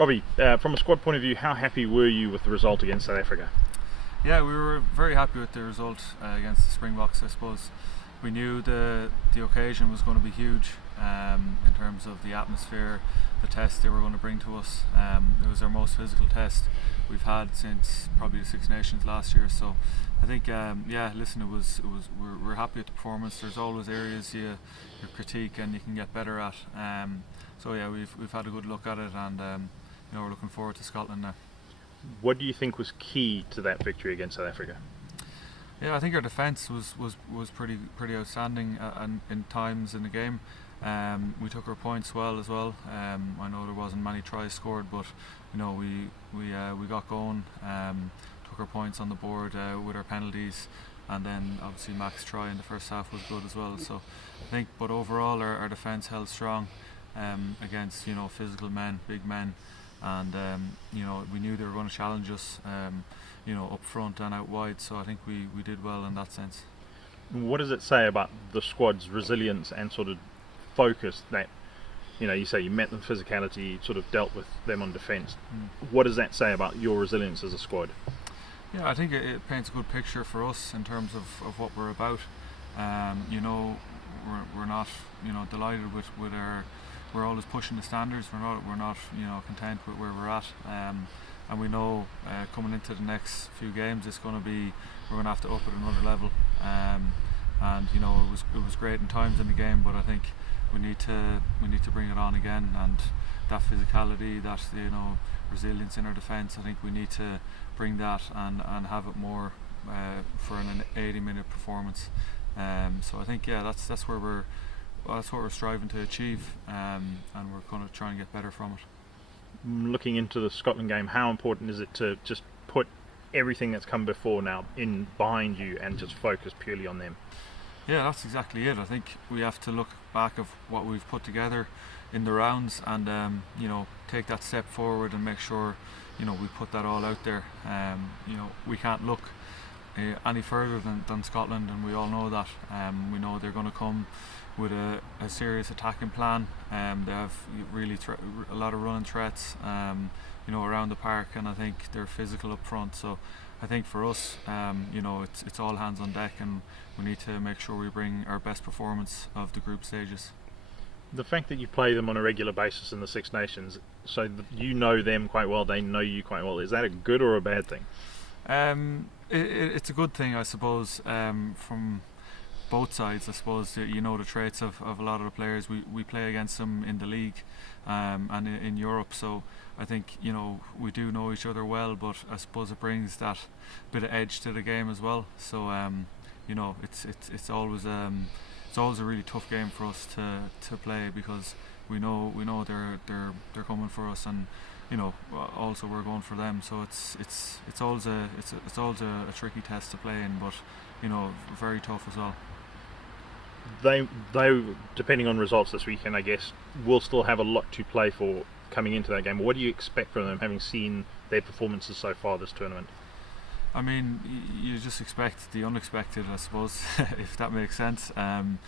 Robbie, from a squad point of view, how happy were you with the result against South Africa? Yeah, we were very happy with the result against the Springboks. I suppose we knew the occasion was going to be huge in terms of the atmosphere, the test they were going to bring to us. It was our most physical test we've had since probably the Six Nations last year. So I think, we're happy with the performance. There's always areas you critique and you can get better at. We've had a good look at it, and we're looking forward to Scotland now. What do you think was key to that victory against South Africa? Yeah, I think our defence was pretty outstanding in times in the game. We took our points well as well. I know there wasn't many tries scored, but we got going. Took our points on the board with our penalties, and then obviously Mac's try in the first half was good as well. So I think, but overall our defence held strong against physical men, big men, and we knew they were going to challenge us. Up front and out wide, so I think we did well in that sense. What does it say about the squad's resilience and sort of focus that, you say you met them physicality, sort of dealt with them on defence? What does that say about your resilience as a squad? Yeah, I think it paints a good picture for us in terms of what we're about. We're not delighted with our. We're always pushing the standards. We're not content with where we're at. And we know coming into the next few games, we're going to have to up at another level. It was great in times in the game, but I think we need to bring it on again. And that physicality, that resilience in our defence, I think we need to bring that and have it more for an 80-minute performance. So I think that's what we're striving to achieve, and we're going to try and get better from it. Looking into the Scotland game, how important is it to just put everything that's come before now in behind you and just focus purely on them? Yeah, that's exactly it. I think we have to look back of what we've put together in the rounds and take that step forward and make sure we put that all out there. We can't look any further than Scotland, and we all know that. We know they're going to come with a serious attacking plan. They have really a lot of running threats around the park, and I think they're physical up front. So I think for us it's all hands on deck, and we need to make sure we bring our best performance of the group stages. The fact that you play them on a regular basis in the Six Nations, so you know them quite well, they know you quite well, is that a good or a bad thing? It's a good thing, I suppose, from both sides. I suppose the traits of a lot of the players. We play against them in the league and in Europe, so I think we do know each other well, but I suppose it brings that bit of edge to the game as well. So it's always a really tough game for us to play, because we know they're coming for us, and also we're going for them. So it's always a tricky test to play in, but very tough as well. They depending on results this weekend, I guess, will still have a lot to play for coming into that game. What do you expect from them, having seen their performances so far this tournament? I mean, you just expect the unexpected, I suppose, if that makes sense. Finn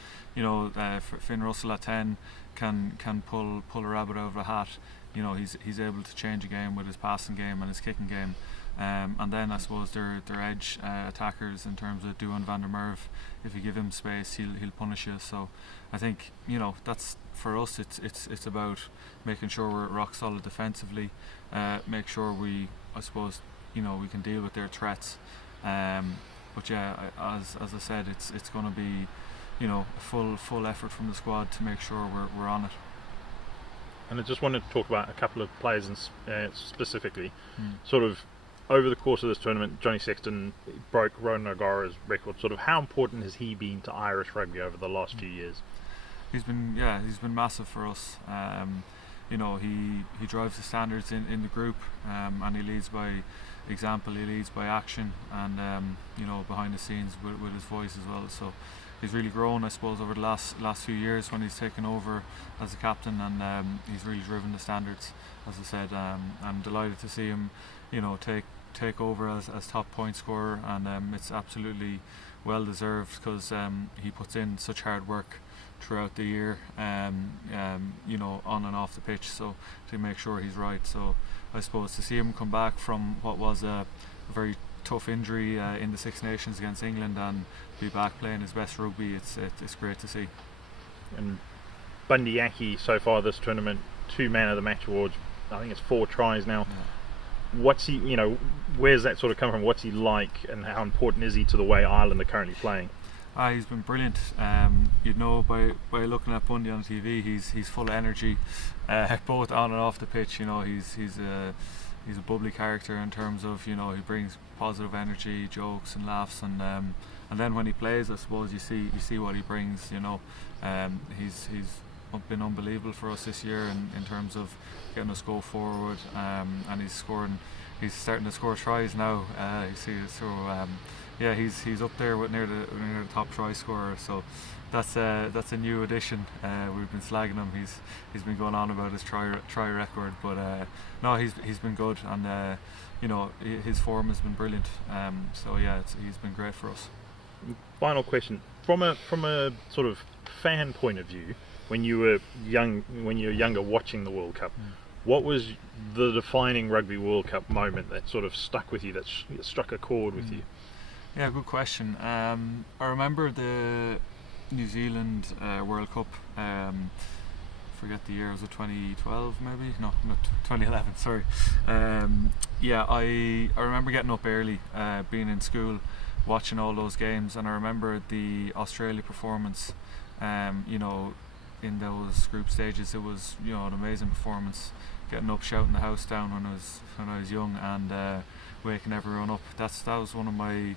Russell at 10 can pull a rabbit out of a hat. He's able to change a game with his passing game and his kicking game. And then I suppose their edge attackers in terms of Duan van der Merwe, if you give him space, he'll punish you. So I think that's for us. It's about making sure we're rock solid defensively, make sure we can deal with their threats. But yeah, as I said, it's going to be a full effort from the squad to make sure we're on it. And I just wanted to talk about a couple of players specifically. Sort of over the course of this tournament, Johnny Sexton broke Ronan O'Gara's record. Sort of how important has he been to Irish rugby over the last few years? He's been massive for us. He drives the standards in the group, and he leads by example. He leads by action, and behind the scenes with his voice as well. So he's really grown, I suppose, over the last few years when he's taken over as a captain, and he's really driven the standards. As I said, I'm delighted to see him take over as top point scorer, and it's absolutely well deserved, because he puts in such hard work throughout the year, you know, on and off the pitch, so to make sure he's right. So I suppose to see him come back from what was a very tough injury in the Six Nations against England and be back playing his best rugby, it's great to see. And Bundy Aki so far this tournament, 2 Man of the Match awards. I think it's 4 tries now. Yeah. What's he? You know, where's that sort of come from? What's he like, and how important is he to the way Ireland are currently playing? He's been brilliant. You'd know by looking at Bundy on TV, he's full of energy, both on and off the pitch. You know, he's a bubbly character in terms of, you know, he brings positive energy, jokes and laughs, and then when he plays, I suppose you see what he brings. You know, he's been unbelievable for us this year in terms of getting us go forward, and he's starting to score tries now. You see, so yeah, he's up there with near the top try scorer. So that's a new addition. We've been slagging him. He's been going on about his try record, but no, he's been good, and you know, his form has been brilliant. So yeah, he's been great for us. Final question, from a sort of fan point of view, when you were younger watching the World Cup, what was the defining Rugby World Cup moment that sort of stuck with you, that struck a chord with you? Yeah, good question. I remember the New Zealand World Cup. Forget the year. Was it 2012 maybe? No, not 2011. Sorry. Yeah, I remember getting up early, being in school, watching all those games, and I remember the Australia performance. You know, in those group stages, it was, you know, an amazing performance. Getting up, shouting the house down when I was young, and waking everyone up. That was one of my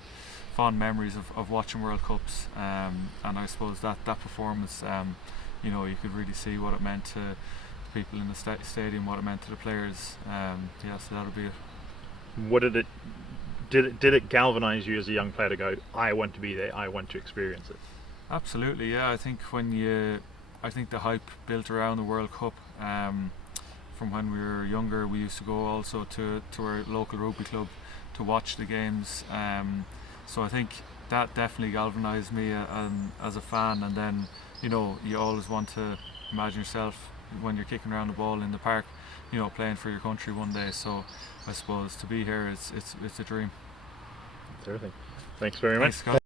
fond memories of watching World Cups, and I suppose that performance, you know, you could really see what it meant to people in the stadium, what it meant to the players. Yeah, so that'll be it. What did it galvanise you as a young player to go, I want to be there, I want to experience it? Absolutely, yeah. I think I think the hype built around the World Cup, from when we were younger, we used to go also to our local rugby club to watch the games. So I think that definitely galvanised me as a fan. And then, you know, you always want to imagine yourself when you're kicking around the ball in the park, you know, playing for your country one day. So I suppose to be here, it's a dream. That's everything. Thanks very much. Thanks, Scott.